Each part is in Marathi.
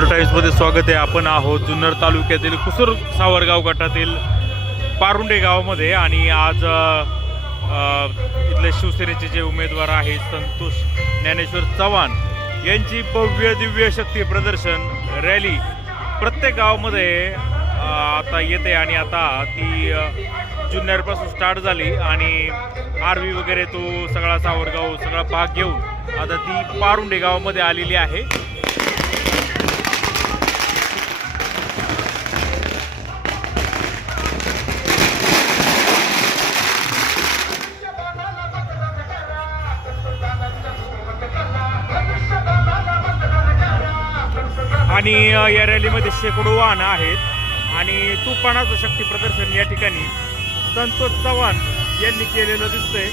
जुन्नर टाइम्समध्ये स्वागत आहे. आपण आहोत जुन्नर तालुक्यातील कुसूर सावरगाव गटातील पारुंडे गावामध्ये आणि आज इथले शिवसेनेचे जे उमेदवार आहेत संतोष ज्ञानेश्वर चव्हाण यांची भव्य दिव्य शक्ती प्रदर्शन रॅली प्रत्येक गावामध्ये आता येते आणि आता ती जुन्नरपासून स्टार्ट झाली आणि आरवी वगैरे तो सगळा सावरगाव सगळा भाग घेऊन आता ती पारुंडे गावामध्ये आलेली आहे. आणि या रॅलीमध्ये शेकडो वाहनं आहेत आणि तुफानाचं शक्ती प्रदर्शन या ठिकाणी संतोष चव्हाण यांनी केलेलं दिसतंय.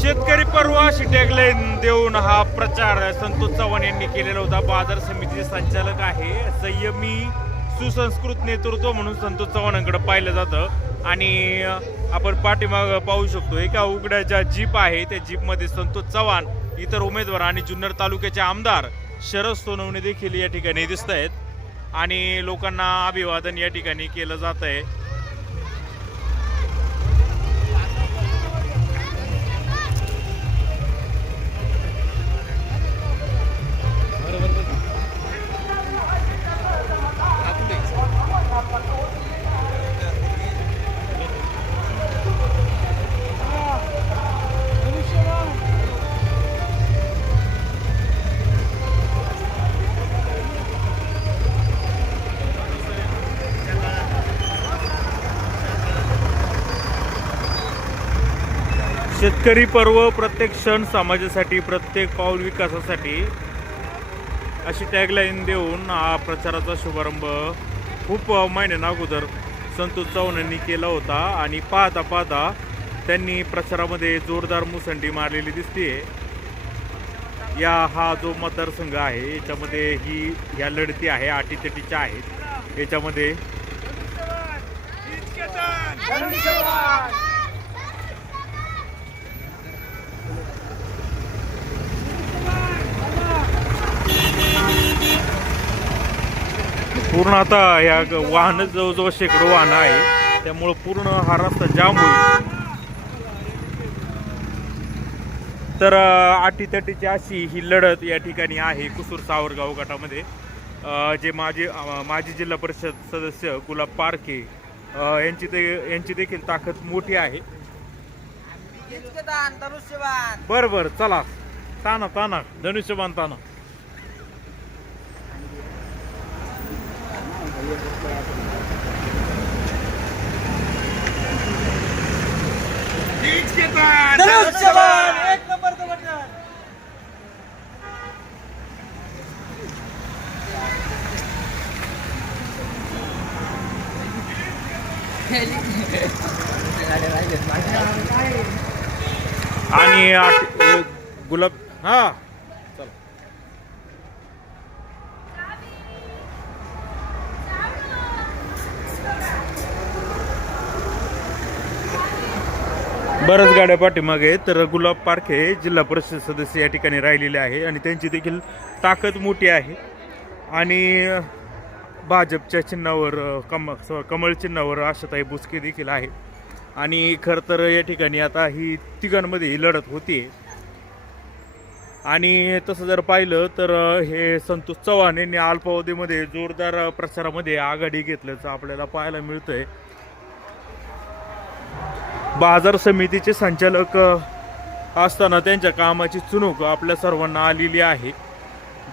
शेतकरी पर्व अशी टॅगलाईन देऊन हा प्रचार संतोष चव्हाण यांनी केलेला होता. बाजार समितीचे संचालक आहे. संयमी सुसंस्कृत नेतृत्व म्हणून संतोष चव्हाणांकडे पाहिलं जातं आणि आपण पाठीमाग पाहू शकतो एका उघड्या ज्या जीप आहे त्या जीपमध्ये संतोष चव्हाण इतर उमेदवार आणि जुन्नर तालुक्याचे आमदार शरद सोनवणे देखील या ठिकाणी दिसत आहेत आणि लोकांना अभिवादन या ठिकाणी केलं जात आहे. शेतकरी पर्व प्रत्येक क्षण समाजासाठी प्रत्येक पाऊल विकासासाठी अशी टॅगलाईन देऊन हा प्रचाराचा शुभारंभ खूप महिन्यांना अगोदर संतोष चव्हाण यांनी केला होता आणि पाहता पाहता त्यांनी प्रचारामध्ये जोरदार मुसंडी मारलेली दिसते. हा जो मतदारसंघ आहे याच्यामध्ये ह्या लढती आहे अटीतटीच्या आहेत. याच्यामध्ये पूर्ण आता या वाहन जवळजवळ शेकडो वाहनं आहे त्यामुळं पूर्ण हा रस्ता जाम होईल. तर अटीतटीची अशी ही लढत या ठिकाणी आहे कुसूर सावरगाव गटामध्ये. जे माजी जिल्हा परिषद सदस्य गुलाब पारखे यांची देखील ताकद मोठी आहे. बरं बरं चला ताना ताना धनुष्यबाण ताना. आणि गुलाब हा चला बऱ्याच गाड्या पाठीमागे. तर गुलाब पारखे जिल्हा परिषद सदस्य या ठिकाणी राहिलेले आहे आणि त्यांची देखील ताकद मोठी आहे. आणि भाजपच्या चिन्हावर कमळ चिन्हावर आशाताई बुचके देखील आहे. आणि खरं तर या ठिकाणी आता ही तिघांमध्ये ही लढत होती. आणि तसं जर पाहिलं तर हे संतोष चव्हाण यांनी अल्पावधीमध्ये जोरदार प्रचारामध्ये आघाडी घेतल्याचं आपल्याला पाहायला मिळतंय. बाजार समितीचे संचालक असताना त्यांच्या कामाची चुणूक आपल्या सर्वांना आलेली आहे.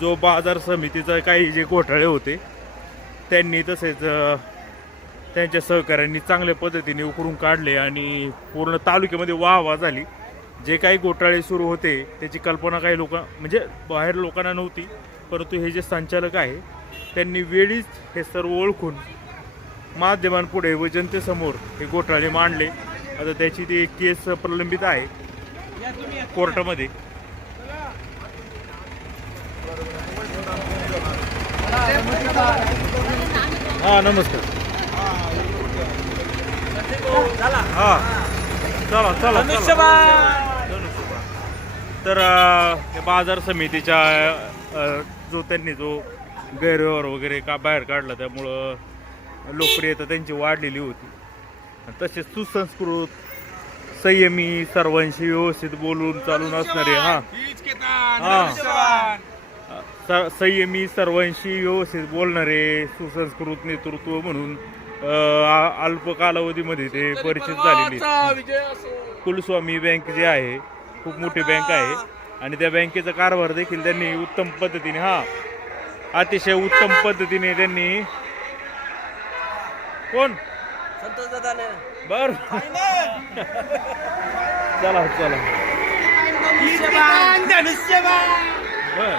जो बाजार समितीचा काही जे घोटाळे होते त्यांनी तसेच त्यांच्या सहकाऱ्यांनी चांगल्या पद्धतीने उकरून काढले आणि पूर्ण तालुक्यामध्ये वाहवा झाली. जे काही घोटाळे सुरू होते त्याची कल्पना काही म्हणजे बाहेर लोकांना नव्हती, परंतु हे जे संचालक आहे त्यांनी वेळीच हे सर्व ओळखून माध्यमांपुढे व जनतेसमोर हे घोटाळे मांडले. आता त्याची ती केस प्रलंबित आहे कोर्टामध्ये. हा नमस्कार. हा चला चला तर बाजार समितीच्या जो त्यांनी जो गैरव्यवहार वगैरे का बाहेर काढला त्यामुळं लोकप्रियता त्यांची वाढलेली होती. तसेच सुसंस्कृत संयमी सर्वांशी व्यवस्थित बोलून चालून असणारे संयमी सर्वांशी व्यवस्थित बोलणारे सुसंस्कृत नेतृत्व म्हणून अल्प कालावधीमध्ये ते परिचित झालेले. कुलस्वामी बँक जे आहे खूप मोठी बँक आहे आणि त्या बँकेचा कारभार देखील त्यांनी उत्तम पद्धतीने अतिशय उत्तम पद्धतीने त्यांनी कोण बर चला चला बर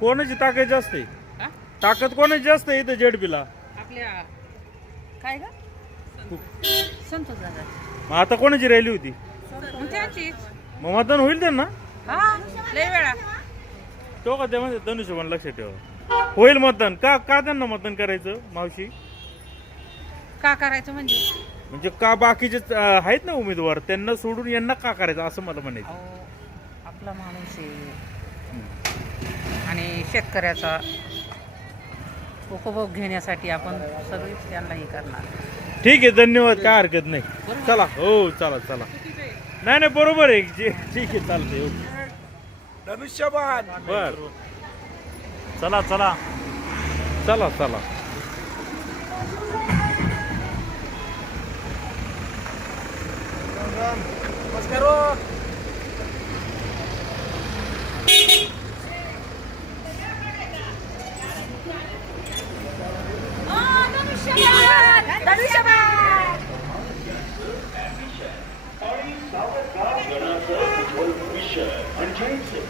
कोणाची ताकद जास्त आहे? ताकद कोणाची जास्त आहे इथं जेडपीला? आपल्या काय ग संतोष दादा. मग आता कोणाची रॅली होती? त्यांचीच. मग मतदान होईल त्यांना? हा लय वेळा तो का त्यामध्ये धनुष्यबाण लक्षात ठेवा. होईल मतदान. का का त्यांना मतदान करायचं मावशी? का करायचं म्हणजे का बाकीचे आहेत ना उमेदवार त्यांना सोडून यांना का करायचं असं मला म्हणायचं. आपला माणूस आहे आणि शेतकऱ्याचा उपभोग घेण्यासाठी आपण सगळीच त्यांना हे करणार. ठीक आहे धन्यवाद. काय हरकत नाही. चला हो चला चला. नाही नाही बरोबर आहे. ठीक आहे चालतंय. धनुष्यबाण बर चला चला चला चला. नमस्कार.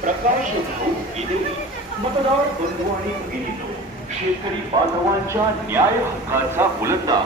प्रकाश भाऊ मतदार बंधू आणि भगिनींनो, शेतकरी बांधवांच्या न्याय हक्काचा बुलंदा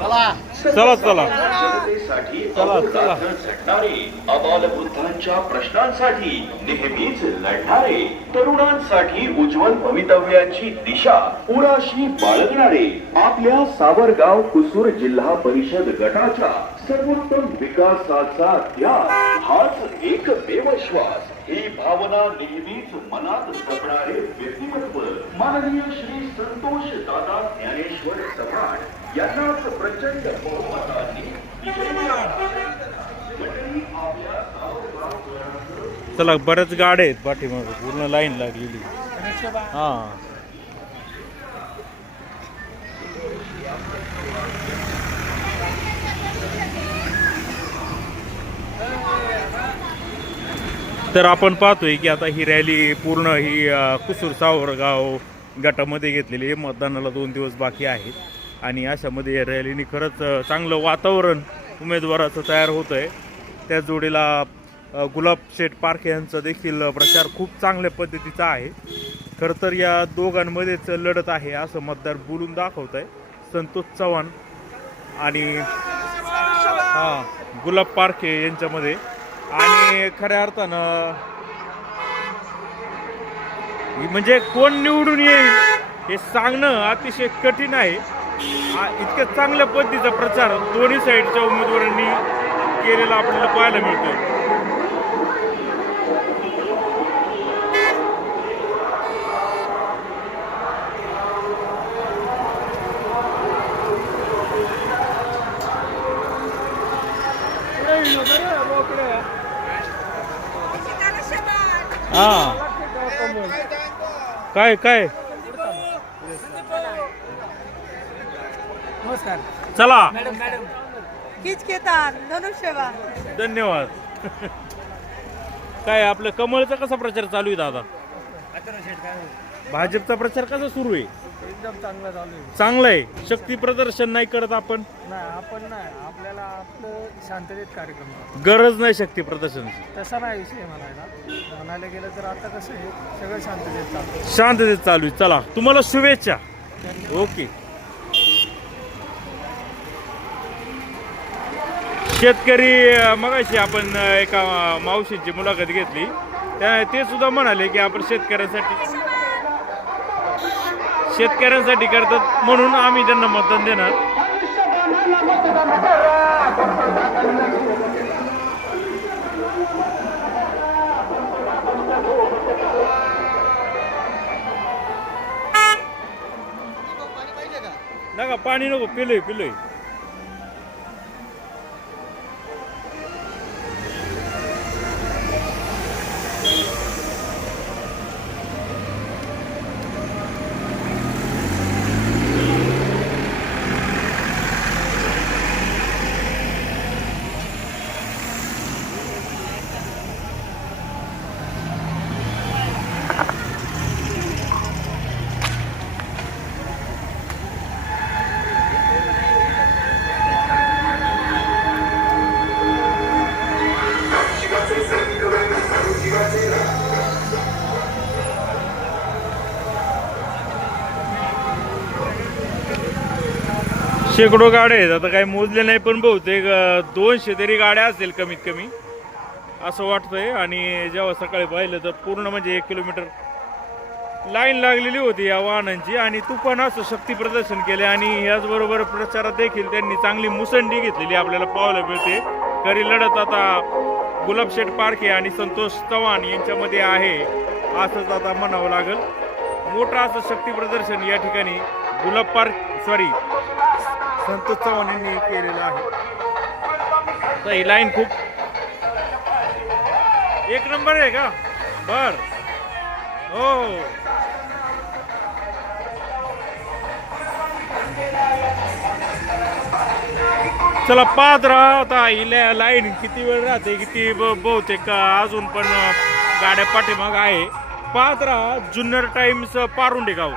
चला चला जनतेसाठी अहोरात्र झटणारे अबालवृद्धांच्या प्रश्नांसाठी नेहमीच लढणारे तरुणांसाठी उज्ज्वल भवितव्याची दिशा उराशी बाळगणारे आपल्या सावरगाव कुसूर जिल्हा परिषद गटाच्या सर्वोत्तम विकासाचा ध्यास हाच एकमेव श्वास ही भावना नेहमीच मनात जपणारे व्यक्तिमत्व माननीय श्री संतोष दादा ज्ञानेश्वर चव्हाण यांनाच प्रचंड बहुमताने विजयी मंडळी आपल्या सावरगाव चला बऱ्याच गाड्या आहेत पाठीमागे पूर्ण लाईन लागलेली हा तर आपण पाहतोय की आता ही रॅली पूर्ण ही कुसूर सावरगाव गटामध्ये घेतलेली आहे. मतदानाला 2 दिवस बाकी आहेत आणि अशामध्ये या रॅलीने खरंच चांगलं वातावरण उमेदवाराचं तयार होतं आहे. त्या जोडीला गुलाब शेठ पारखे यांचा देखील प्रचार खूप चांगल्या पद्धतीचा आहे. खरं तर या दोघांमध्येच लढत आहे असं मतदार बोलून दाखवत आहे. संतोष चव्हाण आणि गुलाब पारखे यांच्यामध्ये. आणि खऱ्या अर्थानं म्हणजे कोण निवडून येईल हे सांगणं अतिशय कठीण आहे. इतक्या चांगल्या पद्धतीचा प्रचार दोन्ही साईडच्या उमेदवारांनी केलेला आपल्याला पाहायला मिळतोय. हा काय काय नमस्कार चला मॅडम मॅडम कीच घेतात धनुष्यबाण. धन्यवाद. काय आपलं कमळचा कसा प्रचार चालू आहे दादा? भाजपचा प्रचार कसा सुरू आहे? एकदम चांगला चालू आहे. चांगलं आहे. शक्ती प्रदर्शन नाही करत आपण, नाही आपण नाही आपल्याला आपलं शांततेत कार्यक्रम गरज नाही शक्ती प्रदर्शनाची. तसा नाही विषय म्हणायला गेलं तर आता कसं आहे सगळं शांततेत चालू शांततेत चालू आहे. चला तुम्हाला शुभेच्छा. ओके. शेतकरी मगाशी आपण एका मावशींची मुलाखत घेतली ते सुद्धा म्हणाले की आपण शेतकऱ्यांसाठी करतात म्हणून आम्ही त्यांना मतदान देणार. नका पाणी नको पिलोय. शेकडो गाड्या आहेत. आता काही मोजले नाही पण बहुतेक 200 तरी गाड्या असतील कमीत कमी असं वाटतंय. आणि जेव्हा सकाळी पाहिलं तर पूर्ण म्हणजे 1 किलोमीटर लाईन लागलेली होती या वाहनांची. आणि तुफान असं शक्ती प्रदर्शन केले आणि याचबरोबर प्रचारात देखील त्यांनी चांगली मुसंडी घेतलेली आपल्याला पाहायला मिळते. खरी लढत आता गुलाबशेठ पारखे आणि संतोष चव्हाण यांच्यामध्ये आहे असंच आता म्हणावं लागेल. मोठं असं शक्ती प्रदर्शन या ठिकाणी संतोष चव्हाण यांनी केलेलं आहे. तर ही लाईन खूप 1 नंबर आहे का? बर हो. चला पाहत राहा आता ही लाईन किती वेळ राहते, किती बहुतेक अजून पण गाड्या पाठीमाग आहे. पाहत राहा जुन्नर टाइम्स पारुंडे गाव.